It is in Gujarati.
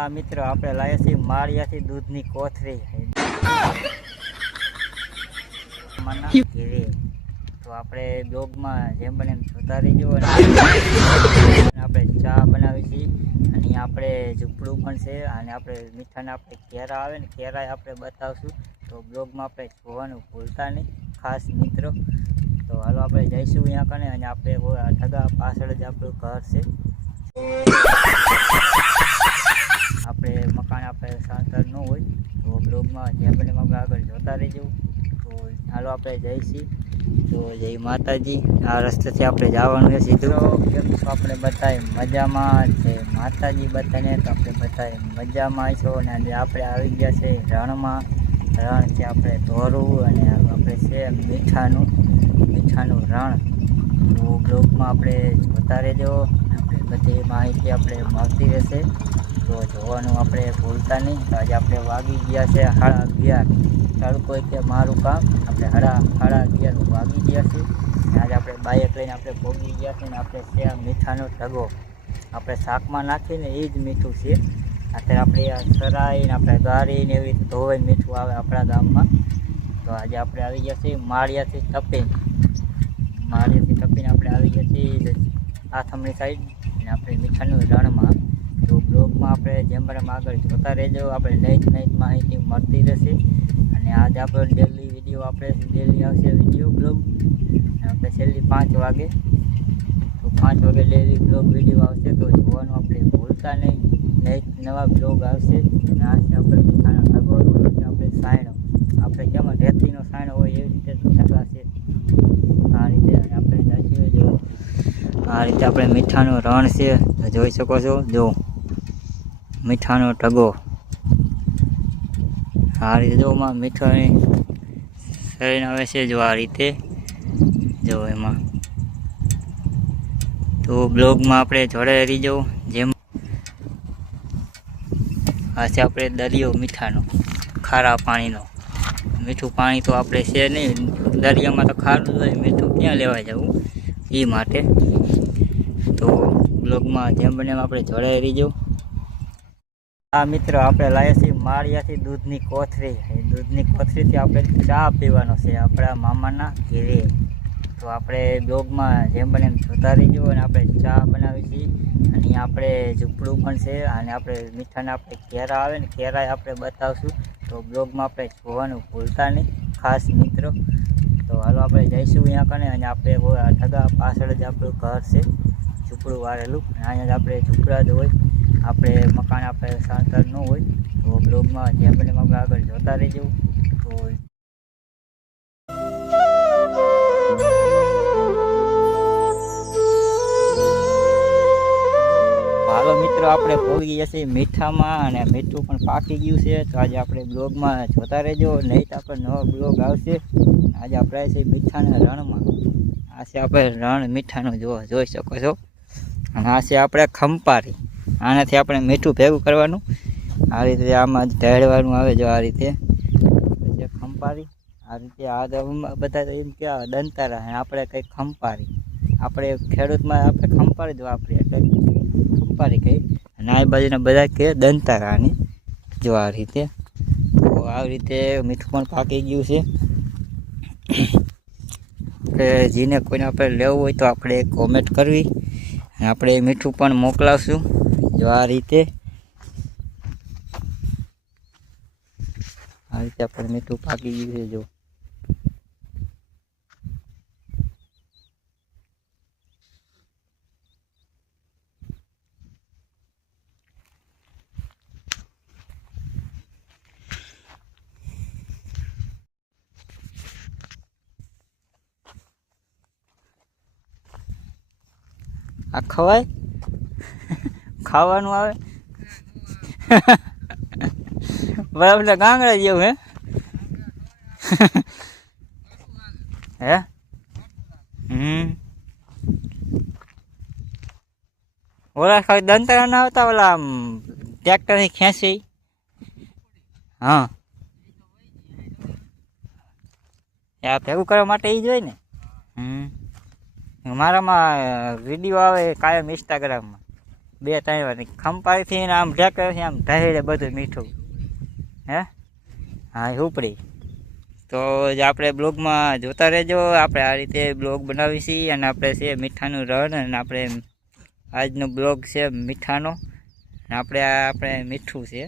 આ મિત્રો આપણે લાવ્યા છીએ માળિયાથી દૂધની કોથળી મના ઘેરે. તો આપણે બ્લોગમાં જેમ બને એમ જોતા રહીજો. અને આપણે ચા બનાવી છીએ અને આપણે ઝૂંપડું પણ છે અને આપણે મીઠાના આપણે કેરા આવે ને કેરા આપણે બતાવશું. તો બ્લોગમાં આપણે જોવાનું ભૂલતા નહીં ખાસ મિત્રો. તો હાલો આપણે જઈશું અહીંયા કને અને આપણે ઢગા પાછળ જ આપણું ઘર છે. આપણે મકાન આપણે શાંતર ન હોય તો બ્લોગમાં જેમ બને આપણે આગળ જોતા રહીજો. તો હાલો આપણે જઈશું. તો જય માતાજી. આ રસ્તેથી આપણે જવાનું છે સીધું. કેમ છો આપણે બધાય મજામાં છે? માતાજી બધાને તો આપણે બધાય મજામાં છો. અને આજે આપણે આવી ગયા છે રણમાં. રણ છે આપણે ધોરું અને આપણે છે મીઠાનું રણ. તો બ્લોગમાં આપણે જોતા રહેજો. આપણે બધી માહિતી આપણે મળતી રહેશે. તો જોવાનું આપણે ભૂલતા નહીં. તો આજે આપણે વાગી ગયા છે 11:30. તડકો કે મારું કામ આપણે 11:30 વાગી ગયા છે. આજે આપણે બાઇક લઈને આપણે ભોગી ગયા છે. ને આપણે છે મીઠાનો ઢગો આપણે શાકમાં નાખીને એ જ મીઠું છે. અત્યારે આપણે સરાઈને આપણે ગાળીને એવી રીતે ધોવાઈ મીઠું આવે આપણા ગામમાં. તો આજે આપણે આવી ગયા છીએ માળિયાથી તપીને આપણે આવી ગયા છીએ આથમણી સાઈડ. અને આપણે મીઠાનું રણમાં. તો બ્લોગમાં આપણે જેમ બને આગળ જોતા રહેજો. આપણે નઈ માહિતી મળતી રહેશે. અને આજે આપણો ડેલી વિડીયો આપણે ડેલી આવશે વિડીયો બ્લોગ. આપણે છેલ્લી 5 વાગે. તો 5 વાગે ડેલી બ્લોગ વિડીયો આવશે. તો જોવાનું આપણે ભૂલતા નહીં. નવા બ્લોગ આવશે. અને આ છે આપણે મીઠાનો ઢગો. આપણે સાયણો આપણે કેમાં રેતીનો સાયણો હોય એવી રીતે ઢગા છે આ રીતે. અને આપણે જઈશું જો આ રીતે આપણે મીઠાનું રણ છે. જોઈ શકો છો. જો મીઠાનો ઢગો આ રીતે જો એમાં મીઠાની શરીર આવે છે. જો આ રીતે જો એમાં. તો બ્લોગમાં આપણે જોડે રહી જવું. જેમ આ છે આપણે દરિયો મીઠાનો ખારા પાણીનો. મીઠું પાણી તો આપણે છે નહીં. દરિયામાં તો ખારું હોય, મીઠું ક્યાં લેવા જવું એ માટે. તો બ્લોગમાં જેમ બને એમ આપણે જોડાઈ રહી જવું. આ મિત્રો આપણે લાવ્યા છીએ માળિયાથી દૂધની કોથળીથી આપણે ચા પીવાનો છે આપણા મામાના ઘેરે. તો આપણે બ્લોગમાં જેમ બને એમ જોતા રહીજો. અને આપણે ચા બનાવી છીએ અને આપણે ઝૂંપડું પણ છે અને આપણે મીઠાના આપણે કેરા આવે ને કેરા આપણે બતાવશું. તો બ્લોગમાં આપણે જોવાનું ભૂલતા નહીં ખાસ મિત્રો. તો હાલો આપણે જઈશું અહીંયા કને અને આપણે ઢગા પાછળ જ આપણું ઘર છે ઝૂંપડું વાળેલું. અહીંયા જ આપણે ઝૂંપડા જ હોય. આપણે મકાન આપણે શાંતર ન હોય. તો બ્લોગમાં જેમ બને આપણે આગળ જોતા રહીજો. તો હાલો મિત્રો આપણે પહોંચી ગયા છીએ મીઠામાં અને મીઠું પણ પાકી ગયું છે. તો આજે આપણે બ્લોગમાં જોતા રહેજો. નહીં તો આપણે નવો બ્લોગ આવશે. આજે આપણે છે મીઠાના રણમાં. આ છે આપણે રણ મીઠાનું જોઈ શકો છો. અને આ છે આપણે ખંપારી. આનાથી આપણે મીઠું ભેગું કરવાનું. આ રીતે આમાં ઢેળવાનું આવે. જો આ રીતે ખંપારી. આ રીતે આ બધા તો એમ કે દંતારા. આપણે કંઈક ખંપારી. આપણે ખેડૂતમાં આપણે ખંપારી જ વાપરીએ એટલે ખંપારી કહી. અને આ બાજુના બધા કે દંતારાની. જો આ રીતે. તો આવી રીતે મીઠું પણ પાકી ગયું છે. કે જેને કોઈને આપણે લેવું હોય તો આપણે કોમેન્ટ કરવી અને આપણે મીઠું પણ મોકલાવશું. જો આ રીતે આપણે મીઠું પાકી ગયું છે. જો આ ખવાય ખાવાનું આવે બરાબર. ગાંગડા જેવું હે ઓલા ખાલી દંતરા ના આવતા ઓલા આમ ટ્રેક્ટરથી ખેંચી. હા યાર ભેગું કરવા માટે એ જ હોય ને. મારામાં વિડીયો આવે કાયમ ઇન્સ્ટાગ્રામમાં. 2-3 વાર ખંપાઈથી ને આમ ઢેકરથી આમ ઢહેડે બધું મીઠું. હે હા ઉપડી. તો જ આપણે બ્લોગમાં જોતા રહેજો. આપણે આ રીતે બ્લોગ બનાવી છીએ અને આપણે છે મીઠાનું રણ અને આપણે આજનો બ્લોગ છે મીઠાનો. આપણે મીઠું છે